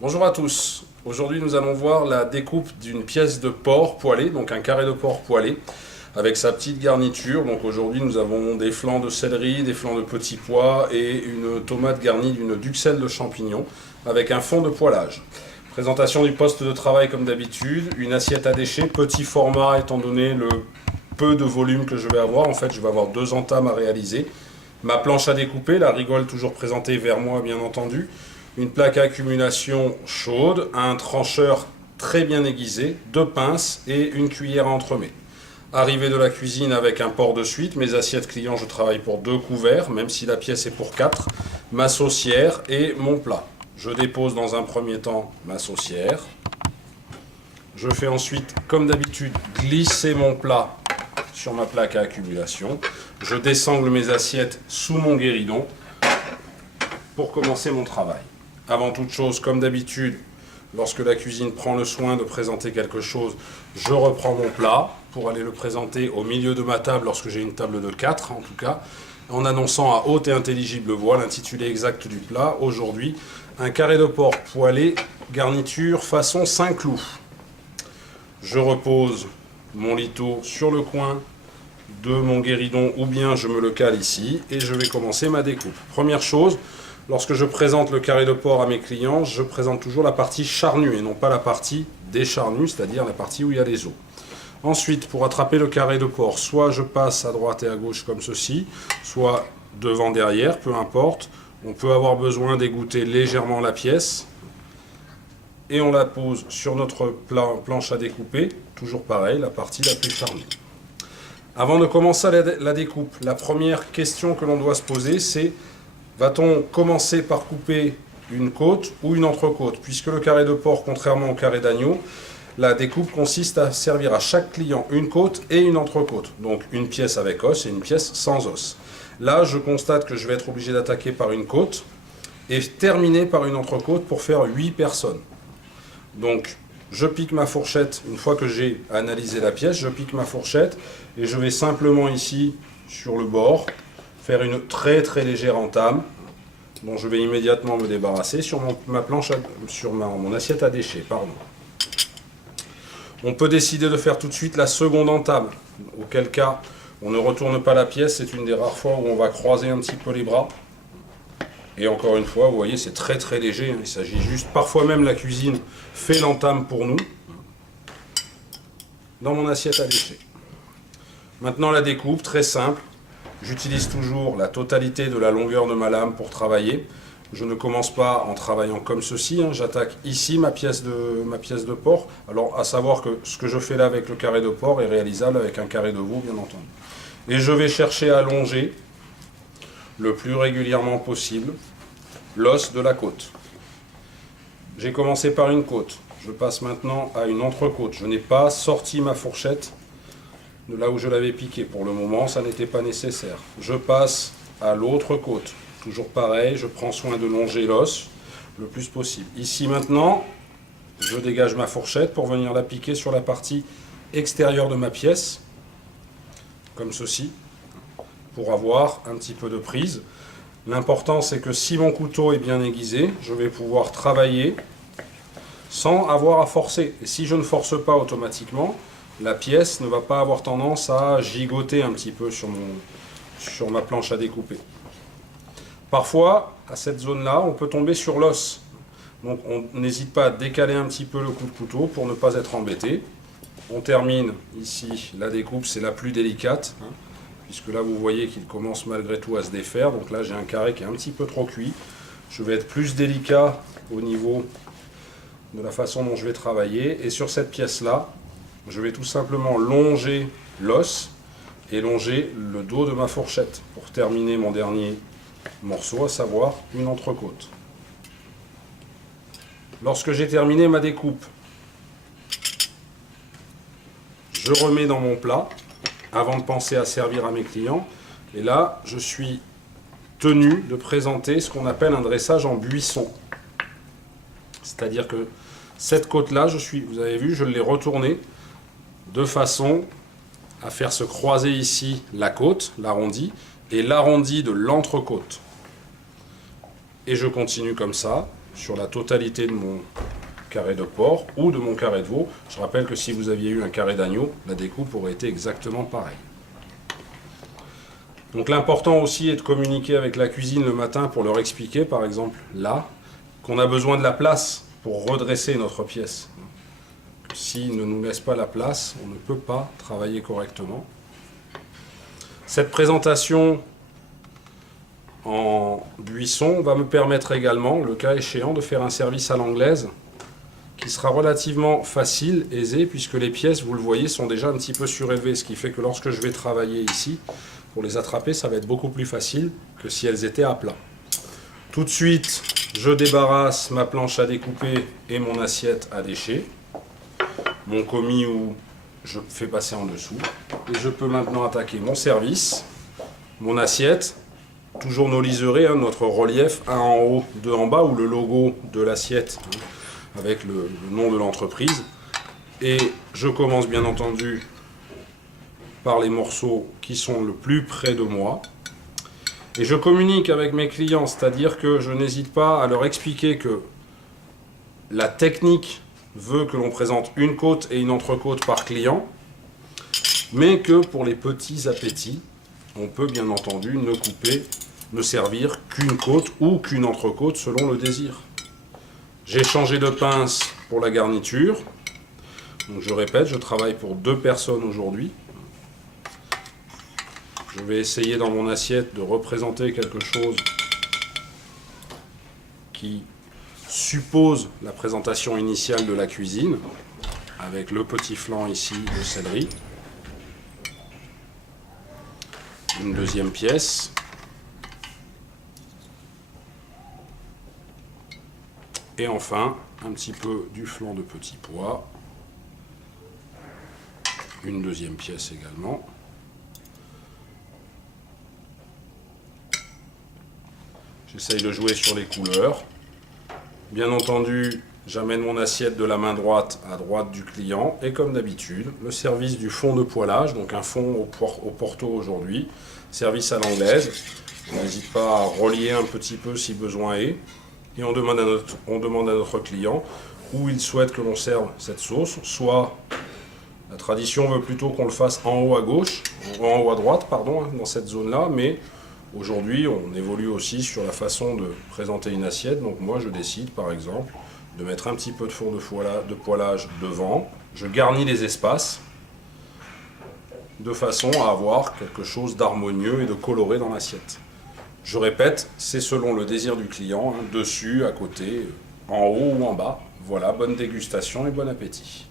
Bonjour à tous. Aujourd'hui, nous allons voir la découpe d'une pièce de porc poêlé, donc un carré de porc poêlé, avec sa petite garniture. Donc aujourd'hui, nous avons des flancs de céleri, des flancs de petits pois et une tomate garnie d'une duxelle de champignons, avec un fond de poêlage. Présentation du poste de travail comme d'habitude, une assiette à déchets, petit format étant donné le peu de volume que je vais avoir. En fait, je vais avoir 2 entames à réaliser. Ma planche à découper, la rigole toujours présentée vers moi bien entendu. Une plaque à accumulation chaude, un trancheur très bien aiguisé, 2 pinces et une cuillère à entremets. Arrivé de la cuisine avec un porc de suite, mes assiettes clients, je travaille pour 2 couverts, même si la pièce est pour 4, ma saucière et mon plat. Je dépose dans un premier temps ma saucière. Je fais ensuite, comme d'habitude, glisser mon plat sur ma plaque à accumulation. Je désangle mes assiettes sous mon guéridon pour commencer mon travail. Avant toute chose, comme d'habitude, lorsque la cuisine prend le soin de présenter quelque chose, je reprends mon plat pour aller le présenter au milieu de ma table lorsque j'ai une table de 4 en tout cas, en annonçant à haute et intelligible voix l'intitulé exact du plat. Aujourd'hui, un carré de porc poêlé, garniture façon 5 clous. Je repose mon lito sur le coin de mon guéridon ou bien je me le cale ici et je vais commencer ma découpe. Première chose, lorsque je présente le carré de porc à mes clients, je présente toujours la partie charnue et non pas la partie décharnue, c'est-à-dire la partie où il y a les os. Ensuite, pour attraper le carré de porc, soit je passe à droite et à gauche comme ceci, soit devant, derrière, peu importe. On peut avoir besoin d'égoutter légèrement la pièce et on la pose sur notre planche à découper, toujours pareil, la partie la plus charnue. Avant de commencer la découpe, la première question que l'on doit se poser, c'est: va-t-on commencer par couper une côte ou une entrecôte? Puisque le carré de porc, contrairement au carré d'agneau, la découpe consiste à servir à chaque client une côte et une entrecôte. Donc une pièce avec os et une pièce sans os. Là, je constate que je vais être obligé d'attaquer par une côte et terminer par une entrecôte pour faire 8 personnes. Donc je pique ma fourchette, une fois que j'ai analysé la pièce, je pique ma fourchette et je vais simplement ici, sur le bord, faire une très très légère entame dont je vais immédiatement me débarrasser sur mon assiette à déchets. Pardon. On peut décider de faire tout de suite la seconde entame, auquel cas on ne retourne pas la pièce, c'est une des rares fois où on va croiser un petit peu les bras. Et encore une fois, vous voyez, c'est très très léger, il s'agit juste, parfois même la cuisine fait l'entame pour nous, dans mon assiette à déchets. Maintenant la découpe, très simple. J'utilise toujours la totalité de la longueur de ma lame pour travailler. Je ne commence pas en travaillant comme ceci, j'attaque ici ma pièce de porc. Alors à savoir que ce que je fais là avec le carré de porc est réalisable avec un carré de veau bien entendu. Et je vais chercher à allonger le plus régulièrement possible l'os de la côte. J'ai commencé par une côte, je passe maintenant à une entrecôte. Je n'ai pas sorti ma fourchette de là où je l'avais piqué. Pour le moment, ça n'était pas nécessaire. Je passe à l'autre côte. Toujours pareil, je prends soin de longer l'os le plus possible. Ici maintenant, je dégage ma fourchette pour venir la piquer sur la partie extérieure de ma pièce, comme ceci, pour avoir un petit peu de prise. L'important, c'est que si mon couteau est bien aiguisé, je vais pouvoir travailler sans avoir à forcer. Et si je ne force pas automatiquement, la pièce ne va pas avoir tendance à gigoter un petit peu sur ma planche à découper. Parfois, à cette zone-là, on peut tomber sur l'os. Donc on n'hésite pas à décaler un petit peu le coup de couteau pour ne pas être embêté. On termine ici, la découpe, c'est la plus délicate, puisque là vous voyez qu'il commence malgré tout à se défaire. Donc là j'ai un carré qui est un petit peu trop cuit. Je vais être plus délicat au niveau de la façon dont je vais travailler. Et sur cette pièce-là, je vais tout simplement longer l'os et longer le dos de ma fourchette pour terminer mon dernier morceau, à savoir une entrecôte. Lorsque j'ai terminé ma découpe, je remets dans mon plat avant de penser à servir à mes clients. Et là, je suis tenu de présenter ce qu'on appelle un dressage en buisson. C'est-à-dire que cette côte-là, vous avez vu, je l'ai retournée de façon à faire se croiser ici la côte, l'arrondi, et l'arrondi de l'entrecôte. Et je continue comme ça sur la totalité de mon carré de porc ou de mon carré de veau. Je rappelle que si vous aviez eu un carré d'agneau, la découpe aurait été exactement pareille. Donc l'important aussi est de communiquer avec la cuisine le matin pour leur expliquer, par exemple là, qu'on a besoin de la place pour redresser notre pièce. S'ils ne nous laissent pas la place, on ne peut pas travailler correctement. Cette présentation en buisson va me permettre également, le cas échéant, de faire un service à l'anglaise qui sera relativement facile, aisé, puisque les pièces, vous le voyez, sont déjà un petit peu surélevées, ce qui fait que lorsque je vais travailler ici, pour les attraper, ça va être beaucoup plus facile que si elles étaient à plat. Tout de suite, je débarrasse ma planche à découper et mon assiette à déchets, mon commis où je fais passer en dessous, et je peux maintenant attaquer mon service, mon assiette, toujours nos liserés, hein, notre relief, un en haut, deux en bas, ou le logo de l'assiette, hein, avec le nom de l'entreprise. Et je commence bien entendu par les morceaux qui sont le plus près de moi. Et je communique avec mes clients, c'est-à-dire que je n'hésite pas à leur expliquer que la technique veut que l'on présente une côte et une entrecôte par client, mais que pour les petits appétits, on peut bien entendu ne servir qu'une côte ou qu'une entrecôte selon le désir. J'ai changé de pince pour la garniture. Donc je répète, je travaille pour 2 personnes aujourd'hui. Je vais essayer dans mon assiette de représenter quelque chose qui suppose la présentation initiale de la cuisine, avec le petit flanc ici de céleri. Une deuxième pièce. Et enfin, un petit peu du flanc de petits pois. Une deuxième pièce également. J'essaye de jouer sur les couleurs. Bien entendu, j'amène mon assiette de la main droite à droite du client. Et comme d'habitude, le service du fond de poêlage, donc un fond au Porto aujourd'hui. Service à l'anglaise. On n'hésite pas à relier un petit peu si besoin est. Et on demande à notre client où il souhaite que l'on serve cette sauce. Soit la tradition veut plutôt qu'on le fasse en haut à gauche, en haut à droite, pardon, dans cette zone-là, mais aujourd'hui on évolue aussi sur la façon de présenter une assiette. Donc moi je décide par exemple de mettre un petit peu de fond de poêlage devant. Je garnis les espaces de façon à avoir quelque chose d'harmonieux et de coloré dans l'assiette. Je répète, c'est selon le désir du client, hein, dessus, à côté, en haut ou en bas. Voilà, bonne dégustation et bon appétit.